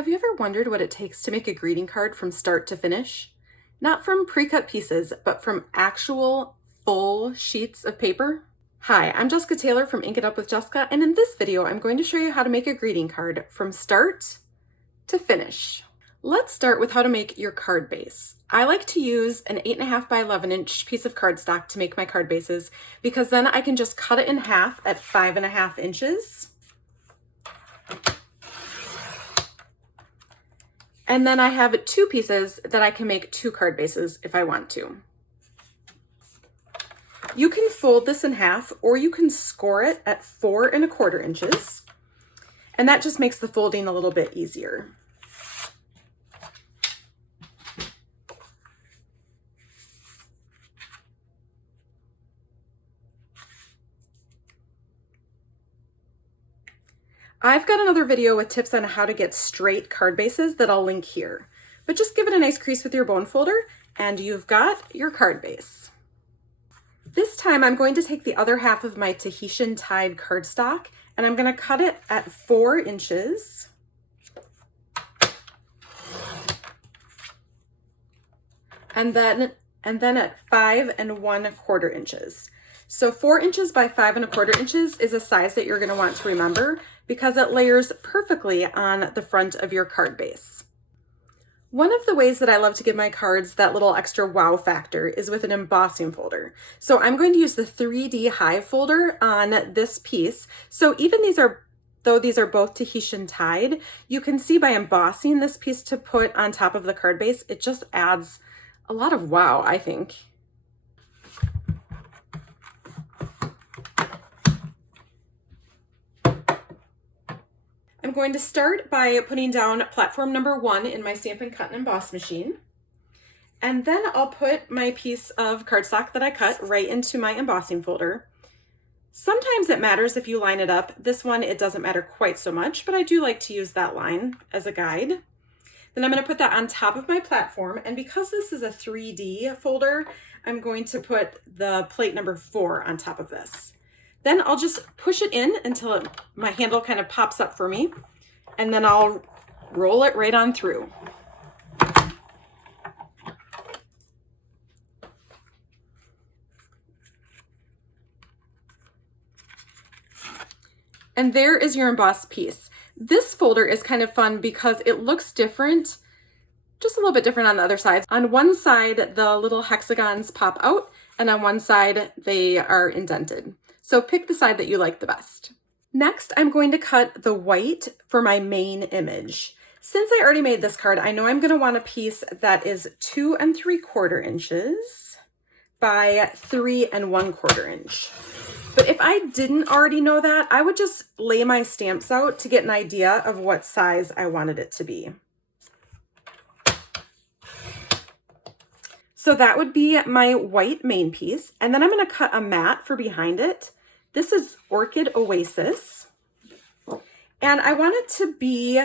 Have you ever wondered what it takes to make a greeting card from start to finish? Not from pre-cut pieces, but from actual full sheets of paper? Hi, I'm Jessica Taylor from Ink It Up with Jessica, and in this video, I'm going to show you how to make a greeting card from start to finish. Let's start with how to make your card base. I like to use an 8.5 by 11 inch piece of cardstock to make my card bases because then I can just cut it in half at 5.5 inches. And then I have two pieces that I can make two card bases if I want to. You can fold this in half or you can score it at 4.25 inches. And that just makes the folding a little bit easier. I've got another video with tips on how to get straight card bases that I'll link here. But just give it a nice crease with your bone folder and you've got your card base. This time I'm going to take the other half of my Tahitian tied cardstock and I'm going to cut it at 4 inches. And then at 5.25 inches. So 4 inches by 5.25 inches is a size that you're going to want to remember because it layers perfectly on the front of your card base. One of the ways that I love to give my cards that little extra wow factor is with an embossing folder. So I'm going to use the 3D Hive folder on this piece. So even though these are both Tahitian tied, you can see by embossing this piece to put on top of the card base, it just adds a lot of wow, I think. I'm going to start by putting down platform number 1 in my Stampin' Cut and Emboss machine. And then I'll put my piece of cardstock that I cut right into my embossing folder. Sometimes it matters if you line it up. This one, it doesn't matter quite so much, but I do like to use that line as a guide. Then I'm going to put that on top of my platform. And because this is a 3D folder, I'm going to put the plate number 4 on top of this. Then I'll just push it in until my handle kind of pops up for me, and then I'll roll it right on through. And there is your embossed piece. This folder is kind of fun because it looks different, just a little bit different on the other sides. On one side, the little hexagons pop out, and on one side, they are indented. So pick the side that you like the best. Next, I'm going to cut the white for my main image. Since I already made this card, I know I'm going to want a piece that is 2.75 inches by 3.25 inch. But if I didn't already know that, I would just lay my stamps out to get an idea of what size I wanted it to be. So that would be my white main piece. And then I'm going to cut a mat for behind it. This is Orchid Oasis. And I want it to be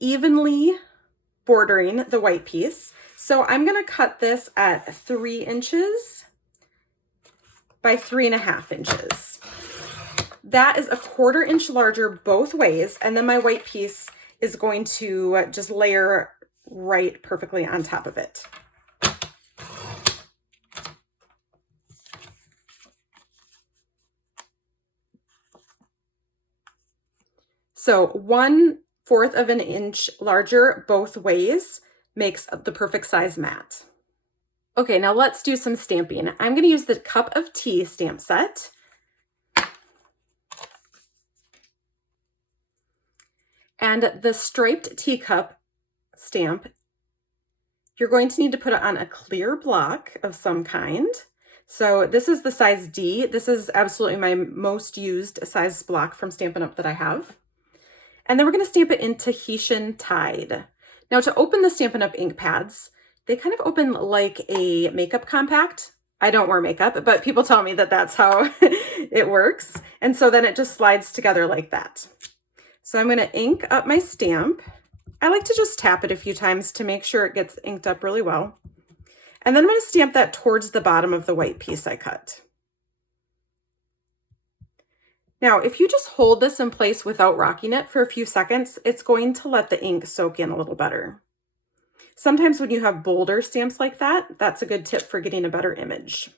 evenly bordering the white piece. So I'm going to cut this at 3 inches by 3.5 inches. That is 1/4 inch larger both ways. And then my white piece is going to just layer right perfectly on top of it. So 1/4 of an inch larger both ways makes the perfect size mat. Okay, now let's do some stamping. I'm going to use the Cup of Tea stamp set. And the striped teacup stamp, you're going to need to put it on a clear block of some kind. So this is the size D. This is absolutely my most used size block from Stampin' Up! That I have. And then we're going to stamp it in Tahitian tied. Now to open the Stampin' Up! Ink pads, they kind of open like a makeup compact. I don't wear makeup, but people tell me that that's how it works. And so then it just slides together like that. So I'm going to ink up my stamp. I like to just tap it a few times to make sure it gets inked up really well. And then I'm going to stamp that towards the bottom of the white piece I cut. Now, if you just hold this in place without rocking it for a few seconds, it's going to let the ink soak in a little better. Sometimes when you have bolder stamps like that, that's a good tip for getting a better image.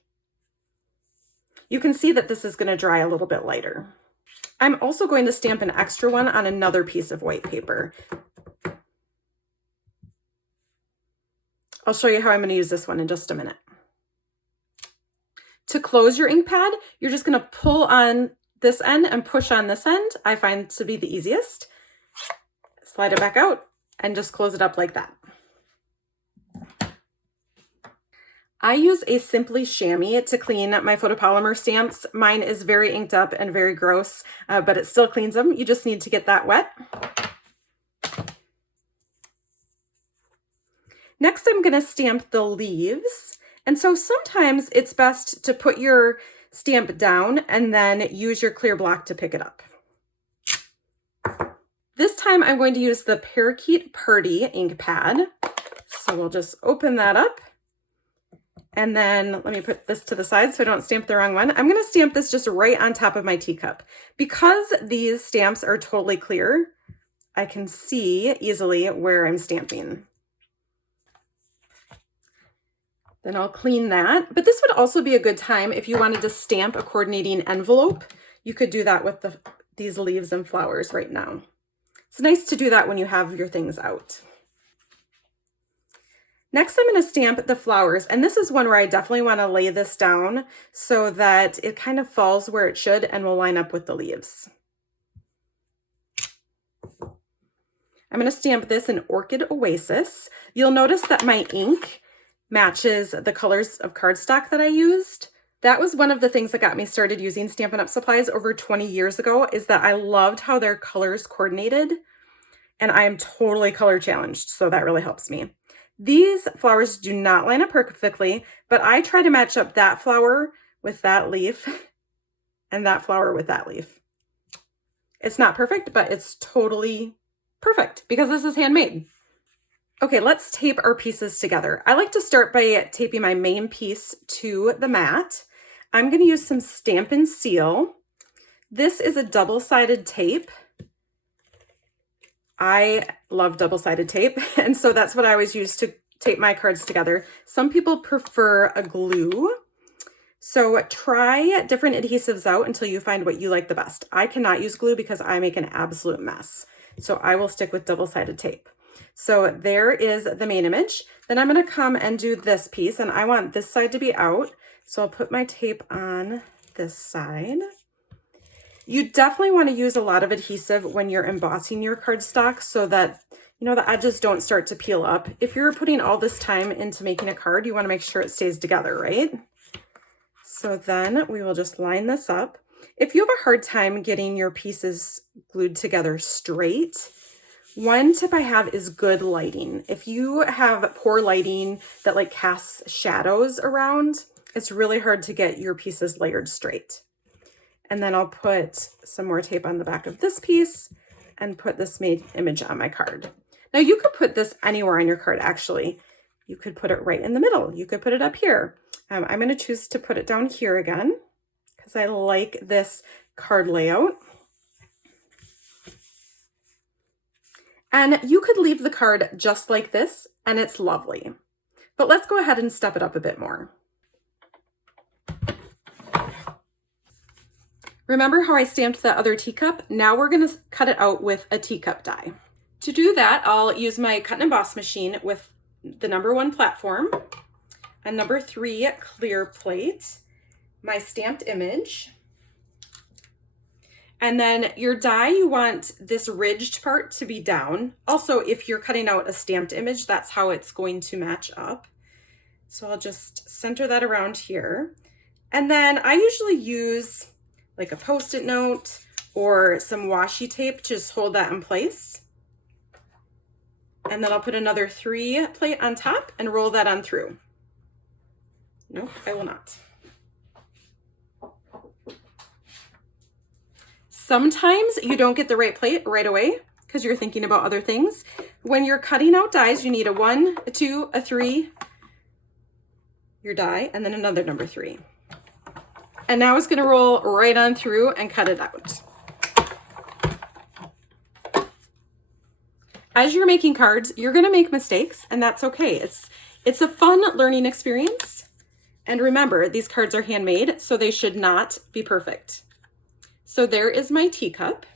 You can see that this is going to dry a little bit lighter. I'm also going to stamp an extra one on another piece of white paper. I'll show you how I'm going to use this one in just a minute. To close your ink pad, you're just going to pull on this end and push on this end. I find to be the easiest. Slide it back out and just close it up like that. I use a Simply Chamois to clean my photopolymer stamps. Mine is very inked up and very gross, but it still cleans them. You just need to get that wet. Next, I'm going to stamp the leaves. And so sometimes it's best to put your stamp down and then use your clear block to pick it up. This time I'm going to use the Parakeet Purdy ink pad. So we'll just open that up. And then let me put this to the side so I don't stamp the wrong one. I'm going to stamp this just right on top of my teacup. Because these stamps are totally clear, I can see easily where I'm stamping. Then I'll clean that. But this would also be a good time if you wanted to stamp a coordinating envelope. You could do that with these leaves and flowers right now. It's nice to do that when you have your things out. Next, I'm going to stamp the flowers, and this is one where I definitely want to lay this down so that it kind of falls where it should and will line up with the leaves. I'm going to stamp this in Orchid Oasis. You'll notice that my ink matches the colors of cardstock that I used. That was one of the things that got me started using Stampin' Up! Supplies over 20 years ago, is that I loved how their colors coordinated, and I am totally color challenged, so that really helps me. These flowers do not line up perfectly, but I try to match up that flower with that leaf and that flower with that leaf. It's not perfect, but it's totally perfect because this is handmade. Okay, let's tape our pieces together. I like to start by taping my main piece to the mat. I'm going to use some Stampin' Seal. This is a double-sided tape. I love double-sided tape, and so that's what I always use to tape my cards together. Some people prefer a glue, so try different adhesives out until you find what you like the best. I cannot use glue because I make an absolute mess, so I will stick with double-sided tape. So there is the main image. Then I'm going to come and do this piece, and I want this side to be out, so I'll put my tape on this side. You definitely want to use a lot of adhesive when you're embossing your cardstock so that, you know, the edges don't start to peel up. If you're putting all this time into making a card, you want to make sure it stays together, right? So then we will just line this up. If you have a hard time getting your pieces glued together straight, one tip I have is good lighting. If you have poor lighting that like casts shadows around, it's really hard to get your pieces layered straight. And then I'll put some more tape on the back of this piece and put this image on my card. Now you could put this anywhere on your card, actually. You could put it right in the middle. You could put it up here. I'm going to choose to put it down here again because I like this card layout. And you could leave the card just like this, and it's lovely. But let's go ahead and step it up a bit more. Remember how I stamped that other teacup? Now we're going to cut it out with a teacup die. To do that, I'll use my cut and emboss machine with the #1 platform, a #3 clear plate, my stamped image, and then your die, you want this ridged part to be down. Also, if you're cutting out a stamped image, that's how it's going to match up. So I'll just center that around here. And then I usually use like a Post-it note or some washi tape to just hold that in place. And then I'll put another 3 plate on top and roll that on through. Nope, I will not. Sometimes you don't get the right plate right away because you're thinking about other things. When you're cutting out dies, you need a 1, a 2, a 3, your die, and then another #3. And now it's gonna roll right on through and cut it out. As you're making cards, you're gonna make mistakes, and that's okay. It's a fun learning experience. And remember, these cards are handmade, so they should not be perfect. So there is my teacup.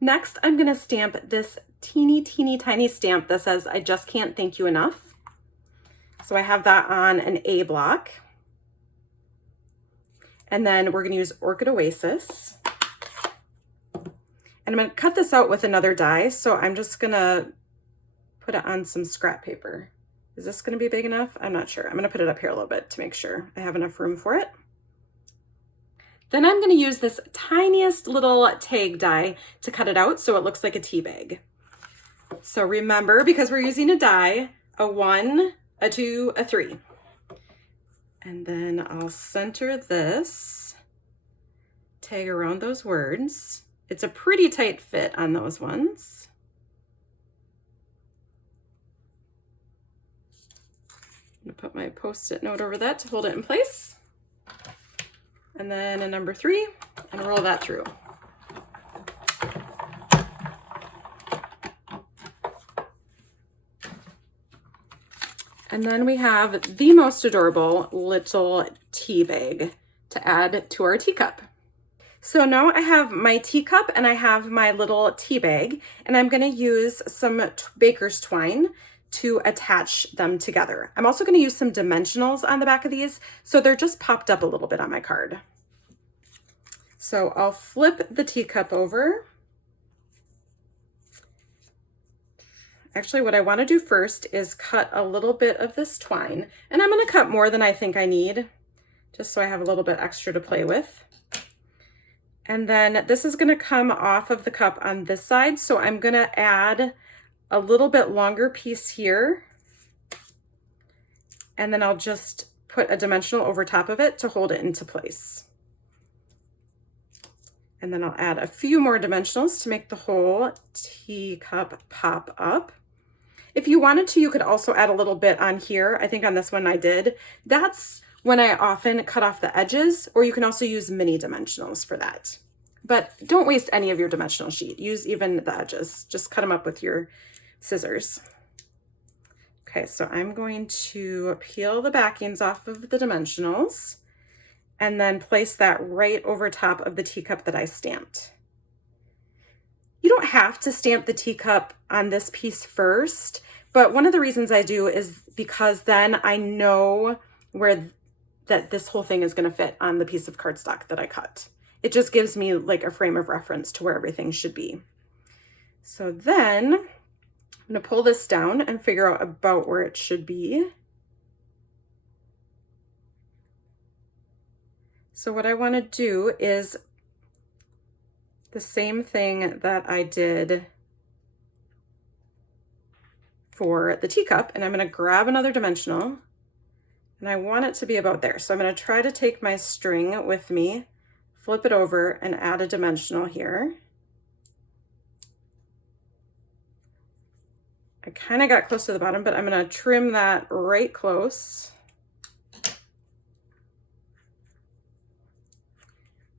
Next, I'm gonna stamp this teeny tiny stamp that says, "I just can't thank you enough." So I have that on an A block. And then we're gonna use Orchid Oasis. And I'm gonna cut this out with another die, so I'm just gonna put it on some scrap paper. Is this gonna be big enough? I'm not sure. I'm gonna put it up here a little bit to make sure I have enough room for it. Then I'm gonna use this tiniest little tag die to cut it out so it looks like a tea bag. So remember, because we're using a die, a 1, a 2, a 3. And then I'll center this, tag around those words. It's a pretty tight fit on those ones. I'm gonna put my Post-it note over that to hold it in place. And then a number 3, and roll that through. And then we have the most adorable little tea bag to add to our teacup. So now I have my teacup and I have my little tea bag, and I'm gonna use some baker's twine to attach them together. I'm also gonna use some dimensionals on the back of these, so they're just popped up a little bit on my card. So I'll flip the teacup over. Actually, what I wanna do first is cut a little bit of this twine, and I'm gonna cut more than I think I need, just so I have a little bit extra to play with. And then this is gonna come off of the cup on this side, so I'm gonna add a little bit longer piece here, and then I'll just put a dimensional over top of it to hold it into place. And then I'll add a few more dimensionals to make the whole teacup pop up. If you wanted to, you could also add a little bit on here. I think on this one I did. That's when I often cut off the edges, or you can also use mini dimensionals for that. But don't waste any of your dimensional sheet. Use even the edges. Just cut them up with your scissors. Okay, so I'm going to peel the backings off of the dimensionals and then place that right over top of the teacup that I stamped. You don't have to stamp the teacup on this piece first, but one of the reasons I do is because then I know where that this whole thing is going to fit on the piece of cardstock that I cut. It just gives me like a frame of reference to where everything should be. So then I'm going to pull this down and figure out about where it should be. So what I want to do is the same thing that I did for the teacup, and I'm going to grab another dimensional. And I want it to be about there. So I'm going to try to take my string with me, flip it over, and add a dimensional here. I kind of got close to the bottom, but I'm going to trim that right close.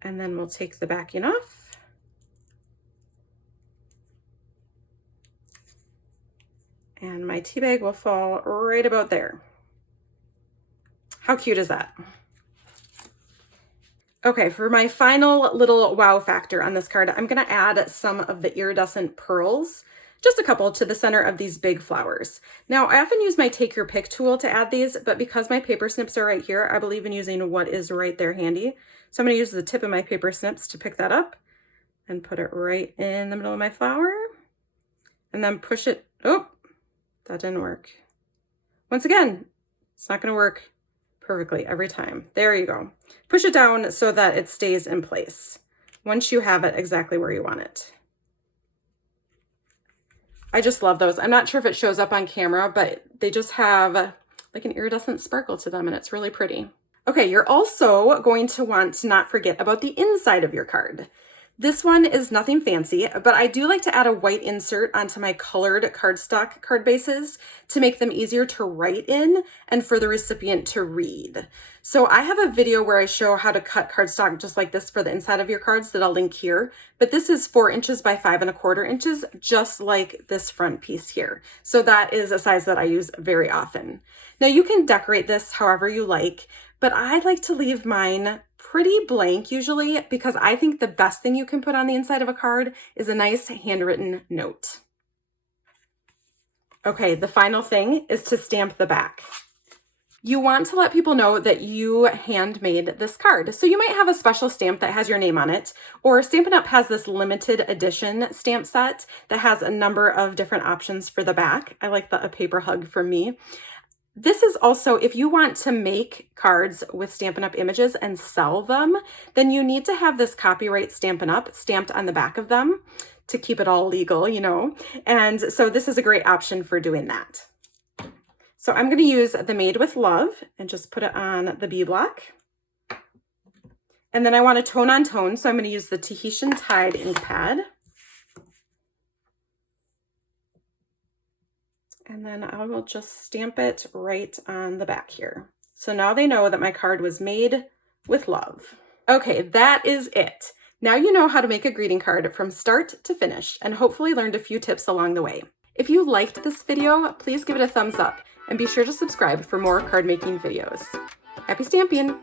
And then we'll take the backing off. And my tea bag will fall right about there. How cute is that? Okay, for my final little wow factor on this card, I'm gonna add some of the iridescent pearls, just a couple, to the center of these big flowers. Now, I often use my take your pick tool to add these, but because my paper snips are right here, I believe in using what is right there handy. So I'm gonna use the tip of my paper snips to pick that up and put it right in the middle of my flower, and then push it. Oh, that didn't work. Once again, it's not gonna work perfectly every time. There you go. Push it down so that it stays in place once you have it exactly where you want it. I just love those. I'm not sure if it shows up on camera, but they just have like an iridescent sparkle to them, and it's really pretty. Okay, you're also going to want to not forget about the inside of your card. This one is nothing fancy, but I do like to add a white insert onto my colored cardstock card bases to make them easier to write in and for the recipient to read. So I have a video where I show how to cut cardstock just like this for the inside of your cards that I'll link here, but this is 4 inches by 5¼ inches, just like this front piece here. So that is a size that I use very often. Now you can decorate this however you like, but I like to leave mine pretty blank usually because I think the best thing you can put on the inside of a card is a nice handwritten note. Okay, the final thing is to stamp the back. You want to let people know that you handmade this card. So you might have a special stamp that has your name on it, or Stampin' Up! Has this limited edition stamp set that has a number of different options for the back. I like a paper hug from me. This is also, if you want to make cards with Stampin' Up! Images and sell them, then you need to have this copyright Stampin' Up! Stamped on the back of them to keep it all legal, you know. And so this is a great option for doing that. So I'm going to use the Made with Love and just put it on the B block. And then I want a tone on tone, so I'm going to use the Tahitian Tide ink pad. And then I will just stamp it right on the back here. So now they know that my card was made with love. Okay, that is it. Now you know how to make a greeting card from start to finish and hopefully learned a few tips along the way. If you liked this video, please give it a thumbs up and be sure to subscribe for more card making videos. Happy stamping!